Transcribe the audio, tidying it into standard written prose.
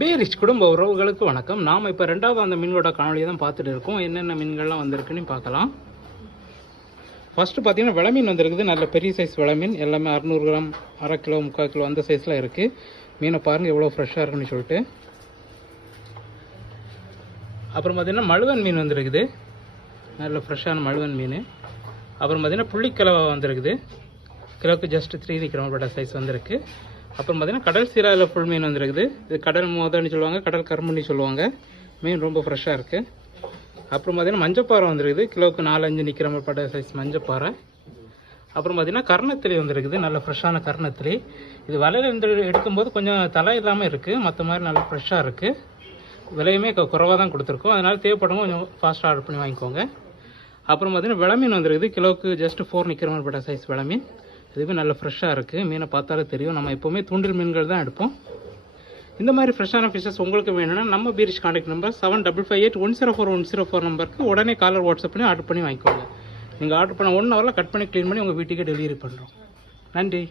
பேரிச் குடும்ப உறவுகளுக்கு வணக்கம். நாம் இப்போ ரெண்டாவது அந்த மீன்களோட காணொலியை தான் பார்த்துட்டு இருக்கோம். என்னென்ன மீன்கள்லாம் வந்திருக்குன்னு பார்க்கலாம். ஃபஸ்ட்டு பார்த்தீங்கன்னா விலை மீன் வந்திருக்குது. நல்ல பெரிய சைஸ் விலை மீன், எல்லாமே 600 கிராம், அரை கிலோ, 3/4 கிலோ அந்த சைஸில் இருக்குது. மீனை பாருங்கள் எவ்வளோ ஃப்ரெஷ்ஷாக இருக்குன்னு சொல்லிட்டு. அப்புறம் பார்த்திங்கன்னா மழுவன் மீன் வந்திருக்குது, நல்ல ஃப்ரெஷ்ஷான மழுவன் மீன். அப்புறம் பார்த்திங்கன்னா புள்ளிக்கிழவை வந்திருக்குது, கிலோவுக்கு ஜஸ்ட் 3 கிராம் சைஸ் வந்திருக்கு. அப்புறம் பார்த்திங்கன்னா கடல் சீராவில் ஃபுல் மீன் வந்துருக்குது. இது கடல் மோதன்னு சொல்லுவாங்க, கடல் கரும்புன்னு சொல்லுவாங்க. மீன் ரொம்ப ஃப்ரெஷ்ஷாக இருக்குது. அப்புறம் பார்த்திங்கன்னா மஞ்சப்பாறை வந்துருக்குது, கிலோவுக்கு 4-5 நிற்கிற மாதிரி சைஸ் மஞ்சப்பாறை. அப்புறம் பார்த்திங்கன்னா கர்ணத்திலி வந்துருக்குது, நல்ல ஃப்ரெஷ்ஷான கர்ணத்திலி. இது வலையிலேருந்து எடுக்கும்போது கொஞ்சம் தலை இல்லாமல் இருக்குது, மற்ற மாதிரி நல்லா ஃப்ரெஷ்ஷாக இருக்குது. விலையுமே குறைவாக தான் கொடுத்துருக்கோம், அதனால் தேவைப்படுங்க கொஞ்சம் ஃபாஸ்ட்டாக ஆர்டர் பண்ணி வாங்கிக்கோங்க. அப்புறம் பார்த்திங்கன்னா விலை மீன் வந்துருக்குது, கிலோவுக்கு ஜஸ்ட் 4 நிற்கிற மாதிரி சைஸ் விலை மீன். இதுவே நல்ல ஃப்ரெஷ்ஷாக இருக்குது. மீனை பார்த்தாலே தெரியும். நம்ம எப்போவுமே தூண்டில் மீன்கள் தான் எடுப்போம். இந்த மாதிரி ஃப்ரெஷ்ஷான ஃபிஷ்ஷஸ் உங்களுக்கு வேணும்னா நம்ம பீரிச் கான்டாக்ட் நம்பர் 7558104104 நம்பருக்கு உடனே காலர் வாட்ஸ்அப் பண்ணி ஆர்டர் பண்ணி வாங்கிக்கோங்க. நீங்கள் ஆர்டர் பண்ண 1 ஹவரில் கட் பண்ணி க்ளீன் பண்ணி உங்கள் வீட்டுக்கே டெலிவரி பண்ணுறோம். நன்றி.